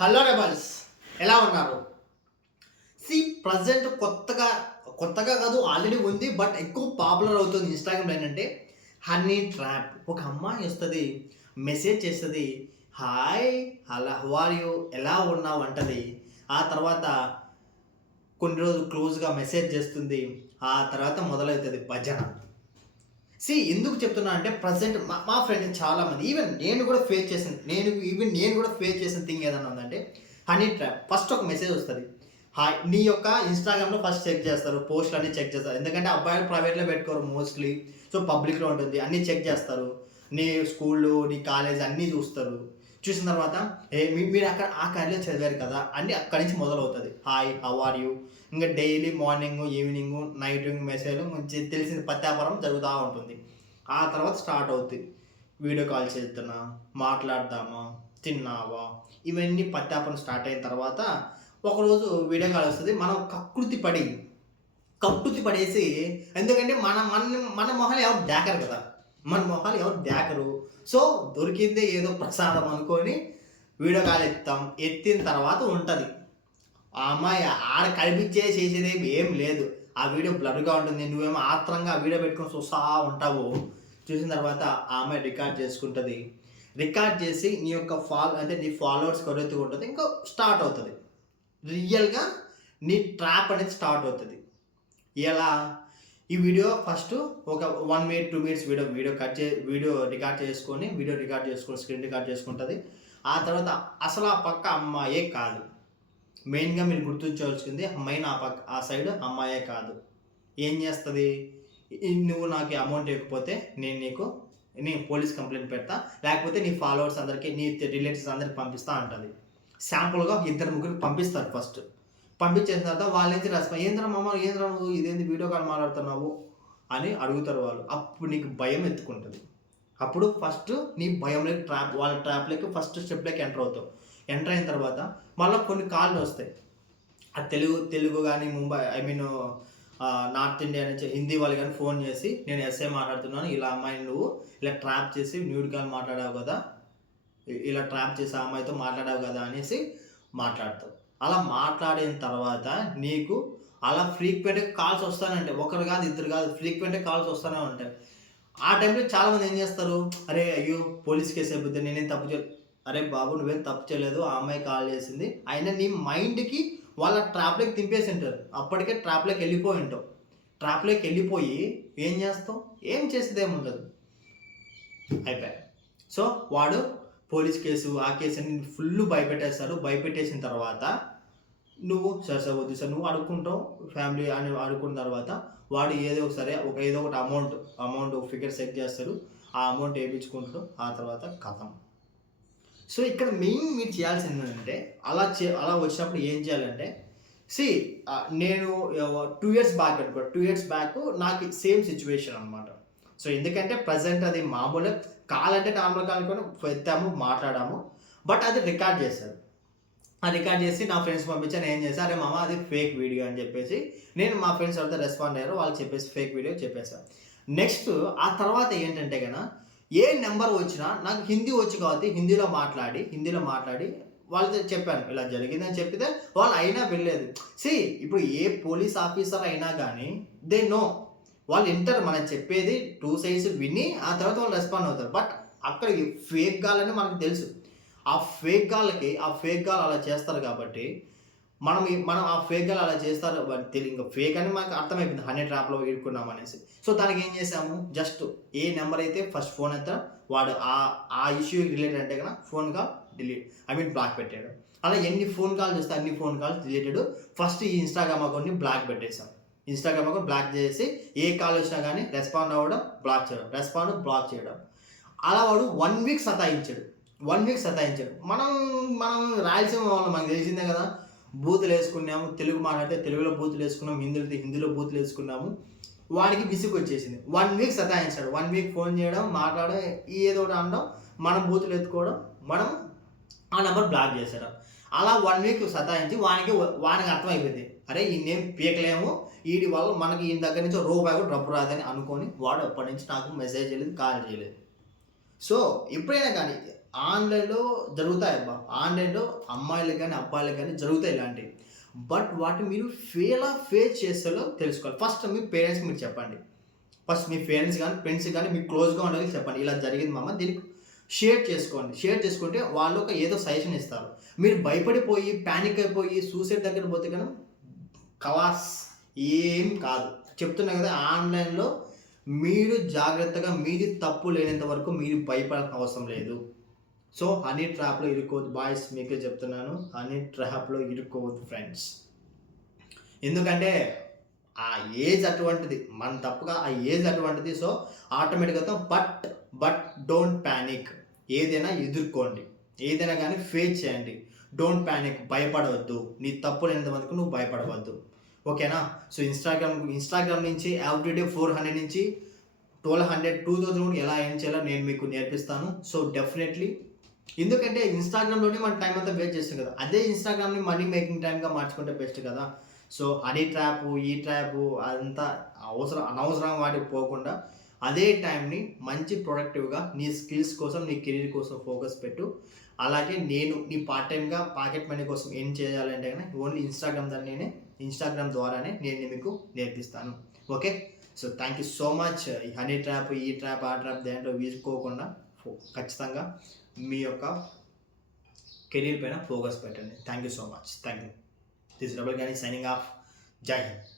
Hello rebels ఎలా ఉన్నారు? C present కొత్తగా కొత్తగా కాదు ఆల్రెడీ ఉంది బట్ ఎక్కువ పాపులర్ అవుతుంది ఇన్స్టాగ్రామ్ ఏంటంటే హనీ ట్రాప్ ఒక అమ్మాయి వస్తుంది మెసేజ్ చేస్తుంది హాయ్ అలా హౌ ఎలా ఉన్నావు? అంటది. ఆ తర్వాత కొన్ని రోజులు క్లోజ్గా మెసేజ్ చేస్తుంది. ఆ తర్వాత మొదలవుతుంది భజన. సి ఎందుకు చెప్తున్నా అంటే ప్రజెంట్ మా మా ఫ్రెండ్స్ చాలా మంది ఈవెన్ నేను కూడా ఫేస్ చేసిన నేను ఈవెన్ నేను కూడా ఫేస్ చేసిన థింగ్ ఏదన్నా ఉందంటే హనీ ట్రాప్ ఫస్ట్ ఒక మెసేజ్ వస్తుంది. హాయ్ నీ యొక్క ఇన్స్టాగ్రామ్లో ఫస్ట్ చెక్ చేస్తారు పోస్ట్లు అన్ని చెక్ చేస్తారు. ఎందుకంటే అబ్బాయిలు ప్రైవేట్లో పెట్టుకోరు మోస్ట్లీ సో పబ్లిక్లో ఉంటుంది అన్నీ చెక్ చేస్తారు. నీ స్కూళ్ళు నీ కాలేజ్ అన్నీ చూస్తారు. చూసిన తర్వాత ఏ మీ- మీరు అక్కడ ఆ కాలేజ్ చదివారు కదా అని అక్కడి నుంచి మొదలవుతుంది. హాయ్ హౌ ఆర్ యూ ఇంకా daily morning evening night message మంచి తెలిసిన పత్యాపారం జరుగుతూ ఉంటుంది. ఆ తర్వాత స్టార్ట్ అవుతుంది వీడియో కాల్ చేస్తున్నా మాట్లాడదామా? తిన్నావా? ఇవన్నీ పత్యాపరం స్టార్ట్ అయిన తర్వాత ఒకరోజు వీడియో కాల్ వస్తుంది. మనం కకృతి పడి కకృతి పడేసి ఎందుకంటే మన మన మన మొహాలు ఎవరు దాకరు కదా. మన మొహాలు ఎవరు దాకరు సో దొరికిందే ఏదో ప్రసాదం అనుకొని వీడియో కాల్ ఎత్తాం. ఎత్తిన తర్వాత ఉంటుంది. ఆ అమ్మాయి ఆడ కనిపించే చేసేది ఏం లేదు. ఆ వీడియో బ్లర్గా ఉంటుంది. నువ్వేమో ఆత్రంగా ఆ వీడియో పెట్టుకొని చూస్తా ఉంటావు. చూసిన తర్వాత ఆ అమ్మాయి రికార్డ్ చేసుకుంటుంది. రికార్డ్ చేసి నీ యొక్క ఫాలో అంటే నీ ఫాలోవర్స్ కొరత ఉంటుంది ఇంకా స్టార్ట్ అవుతుంది. రియల్గా నీ ట్రాప్ అనేది స్టార్ట్ అవుతుంది. ఎలా? ఈ వీడియో ఫస్ట్ ఒక one minute two minutes video video cut చే వీడియో రికార్డ్ చేసుకొని వీడియో రికార్డ్ చేసుకొని స్క్రీన్ రికార్డ్ చేసుకుంటుంది. ఆ తర్వాత అసలు ఆ పక్క అమ్మాయే కాదు. మెయిన్గా మీరు గుర్తుంచవలసింది మెయిన్ ఆ పక్క ఆ సైడ్ అమ్మాయే కాదు. ఏం చేస్తుంది? నువ్వు నాకు అమౌంట్ ఇవ్వకపోతే నేను నీకు నేను పోలీస్ కంప్లైంట్ పెడతా. లేకపోతే నీ ఫాలోవర్స్ అందరికీ నీ రిలేటివ్స్ అందరికి పంపిస్తా అంటుంది. శాంపుల్గా ఇద్దరు ముగ్గురికి పంపిస్తారు ఫస్ట్ పంపించేసిన తర్వాత వాళ్ళ నుంచి రెస్పాన్స్ ఏంద్రా మామ ఏంద్రా నువ్వు? ఇదేంది వీడియో కాల్ మాట్లాడుతున్నావు? అని అడుగుతారు వాళ్ళు. అప్పుడు నీకు భయం ఎత్తుకుంటుంది. అప్పుడు ఫస్ట్ నీ భయంలోకి ట్రాప్ వాళ్ళ ట్రాప్లోకి ఫస్ట్ స్టెప్లోకి ఎంటర్ అవుతావు. ఎంటర్ అయిన తర్వాత మళ్ళీ కొన్ని కాళ్ళు వస్తాయి. ఆ తెలుగు తెలుగు కానీ Mumbai I mean north India నుంచి హిందీ వాళ్ళు కానీ ఫోన్ చేసి నేను ఎస్ఏ మాట్లాడుతున్నాను ఇలా అమ్మాయిని నువ్వు ఇలా ట్రాప్ చేసి న్యూడ్ కాల్ మాట్లాడావు కదా ఇలా ట్రాప్ చేసి ఆ అమ్మాయితో మాట్లాడావు కదా అనేసి మాట్లాడతావు. అలా మాట్లాడిన తర్వాత నీకు అలా ఫ్రీక్వెంట్గా కాల్స్ వస్తానంటే ఒకరు కాదు ఇద్దరు కాదు ఫ్రీక్వెంట్గా కాల్స్ వస్తూనే ఉంటాయి. ఆ టైంలో చాలామంది ఏం చేస్తారు? అరే అయ్యో పోలీస్ కేసు అయిపోతే నేనేం తప్పు చే అరే బాబు నువ్వేం తప్పు చేయలేదు. ఆ అమ్మాయి కాల్ చేసింది. అయినా నీ మైండ్కి వాళ్ళ ట్రాప్లోకి తింపేసి ఉంటారు. అప్పటికే ట్రాప్లోకి వెళ్ళిపోయి ఉంటావు. ట్రాప్లోకి వెళ్ళిపోయి ఏం చేస్తావు? ఏం చేసేది ఏమి ఉండదు. అయిపోయాయి. సో వాడు పోలీస్ కేసు ఆ కేసు అని ఫుల్ భయపెట్టేస్తారు. భయపెట్టేసిన తర్వాత నువ్వు సరే సరే వద్దు సార్ నువ్వు అడుక్కుంటావు ఫ్యామిలీ అని అడుక్కున్న తర్వాత వాడు ఏదో సరే ఒక ఏదో ఒకటి అమౌంట్ అమౌంట్ ఫిగర్ సెట్ చేస్తారు ఆ అమౌంట్ వేయించుకుంటారు ఆ తర్వాత కథం. సో ఇక్కడ మెయిన్ మీరు చేయాల్సింది ఏంటంటే అలా చే అలా వచ్చినప్పుడు ఏం చేయాలంటే సి నేను టూ ఇయర్స్ బ్యాక్ అనుకో టూ ఇయర్స్ బ్యాక్ నాకు సేమ్ సిచ్యువేషన్ అనమాట సో ఎందుకంటే ప్రజెంట్ అది మామూలు. కాల్ అంటే నార్మల్ కాల్ కూడా ఎత్తాము మాట్లాడాము. బట్ అది రికార్డ్ చేశారు. ఆ రికార్డ్ చేసి నా ఫ్రెండ్స్ పంపించాను ఏం చేశాను అరే మామ అది ఫేక్ వీడియో అని చెప్పేసి నేను మా ఫ్రెండ్స్ ఎవరైతే రెస్పాండ్ అయ్యారు వాళ్ళు చెప్పేసి ఫేక్ వీడియో చెప్పేశాను నెక్స్ట్ ఆ తర్వాత ఏంటంటే కన్నా ఏ నెంబర్ వచ్చినా నాకు హిందీ వచ్చి కాబట్టి హిందీలో మాట్లాడి హిందీలో మాట్లాడి వాళ్ళతో చెప్పాను. ఇలా జరిగిందని చెప్పితే వాళ్ళు అయినా వెళ్ళలేదు సి ఇప్పుడు ఏ పోలీస్ ఆఫీసర్ అయినా కానీ దే నో వాళ్ళు వింటారు మనం చెప్పేది టూ సైడ్స్ విని ఆ తర్వాత వాళ్ళు రెస్పాండ్ అవుతారు. బట్ అక్కడ ఫేక్ గాలని మనకు తెలుసు. ఆ ఫేక్ గాళ్ళకి ఆ ఫేక్ గాలు అలా చేస్తారు కాబట్టి మనం మనం ఆ ఫేక్ గాల్ అలా చేస్తారు తెలియ ఇంకా ఫేక్ అని మనకు అర్థమైపోయింది. హనీ ట్రాప్లో ఇరుక్కున్నాం అనేసి. సో దానికి ఏం చేసాము జస్ట్ ఏ నెంబర్ అయితే ఫస్ట్ ఫోన్ అయితే వాడు ఆ ఆ ఇష్యూ రిలేటెడ్ అంటే కనుక phone call delete I mean block పెట్టాడు. అలా ఎన్ని ఫోన్ కాల్ చేస్తే అన్ని ఫోన్ కాల్స్ రిలేటెడ్ ఫస్ట్ ఈ ఇన్స్టాగ్రామ్ అకౌంట్ని బ్లాక్ పెట్టేసాం ఇన్స్టాగ్రామ్ అకౌంట్ బ్లాక్ చేసి ఏ కాల్ వచ్చినా కానీ రెస్పాండ్ అవ్వడం బ్లాక్ చేయడం రెస్పాండ్ బ్లాక్ చేయడం. అలా వాడు వన్ వీక్ సతాయించాడు. వన్ వీక్ సతాయించాడు. మనం మనం రాయలసీమ వాళ్ళు మనకు తెలిసిందే కదా. బూతులు వేసుకున్నాము తెలుగు మాట్లాడితే తెలుగులో బూతులు వేసుకున్నాము హిందీలో హిందీలో బూతులు వేసుకున్నాము. వాడికి విసుగు వచ్చేసింది. వన్ వీక్ సతాయించాడు. వన్ వీక్ ఫోన్ చేయడం మాట్లాడడం ఏదో ఒకటి అనడం మనం బూతులు ఎత్తుకోవడం మనం ఆ నెంబర్ బ్లాక్ చేశాడు అలా వన్ వీక్ సతాయించి వానికి వానికి అర్థమైపోయింది. అరే ఈ నేమ్ పీకలేము. వీడి వల్ల మనకి ఈ దగ్గర నుంచి రూపాయి కూడా డబ్బు రాదని అనుకొని వాడు అప్పటి నుంచి నాకు మెసేజ్ చేయలేదు కాల్ చేయలేదు. సో ఎప్పుడైనా కానీ ఆన్లైన్లో జరుగుతాయి అబ్బా. ఆన్లైన్లో అమ్మాయిలకు కానీ అబ్బాయిలకు కానీ జరుగుతాయి ఇలాంటివి బట్ వాటిని మీరు ఫేలా ఫేస్ చేస్తారో తెలుసుకోవాలి. ఫస్ట్ మీ పేరెంట్స్కి మీరు చెప్పండి. ఫస్ట్ మీ పేరెంట్స్ కానీ ఫ్రెండ్స్ కానీ మీకు క్లోజ్గా ఉండాలి చెప్పండి. ఇలా జరిగింది మామ దీనికి షేర్ చేసుకోండి. షేర్ చేసుకుంటే వాళ్ళు ఒక ఏదో సజెషన్ ఇస్తారు. మీరు భయపడిపోయి ప్యానిక్ అయిపోయి సూసైడ్ దగ్గర పోతే కనుక కలాస్ ఏం కాదు. చెప్తున్నా కదా ఆన్లైన్లో మీరు జాగ్రత్తగా మీది తప్పు లేనంత వరకు మీరు భయపడాల్సిన అవసరం లేదు. సో హనీ ట్రాప్లో ఇరుక్కోవద్దు. బాయ్స్ మీకే చెప్తున్నాను. హనీ ట్రాప్లో ఇరుక్కోవద్దు ఫ్రెండ్స్ ఎందుకంటే ఆ ఏజ్ అటువంటిది మన తప్పుగా ఆ ఏజ్ అటువంటిది సో ఆటోమేటిక్గా బట్ బట్ డోంట్ ప్యానిక్ ఏదైనా ఎదుర్కోండి. ఏదైనా కానీ ఫేస్ చేయండి. డోంట్ ప్యానిక్ భయపడవద్దు. నీ తప్పు లేనంత వరకు నువ్వు భయపడవద్దు. ఓకేనా? సో ఇన్స్టాగ్రామ్ ఇన్స్టాగ్రామ్ నుంచి ఎవ్రీడే ఫోర్ హండ్రెడ్ నుంచి ట్వెల్వ్ హండ్రెడ్ టూ థౌజండ్ కూడా ఎలా ఏం చేయాలో నేను మీకు నేర్పిస్తాను. సో డెఫినెట్లీ ఎందుకంటే ఇన్స్టాగ్రామ్లోనే మన టైం అంతా వేస్ట్ చేస్తాం కదా. అదే ఇన్స్టాగ్రామ్ని మనీ మేకింగ్ టైంగా మార్చుకుంటే బెస్ట్ కదా. సో అది ట్రాప్ ఈ ట్రాప్ అదంతా అవసరం అనవసరం వాటికి పోకుండా అదే టైంని మంచి ప్రొడక్టివ్గా నీ స్కిల్స్ కోసం నీ కెరీర్ కోసం ఫోకస్ పెట్టు. అలాగే నేను నీ పార్ట్ టైంగా పాకెట్ మనీ కోసం ఏం చేయాలంటే కానీ ఓన్లీ ఇన్స్టాగ్రామ్ దాన్ని ఇన్స్టాగ్రామ్ ద్వారానే నేను మీకు నేర్పిస్తాను. Okay so thank you so much ఈ హనీ ట్రాప్ ఈ ట్రాప్ ఆ ట్రాప్ దేంట్లో వీసుకోకుండా ఖచ్చితంగా మీ యొక్క కెరీర్ పైన ఫోకస్ పెట్టండి. Thank you so much thank you this double కానీ సైనింగ్ ఆఫ్ జై హింద్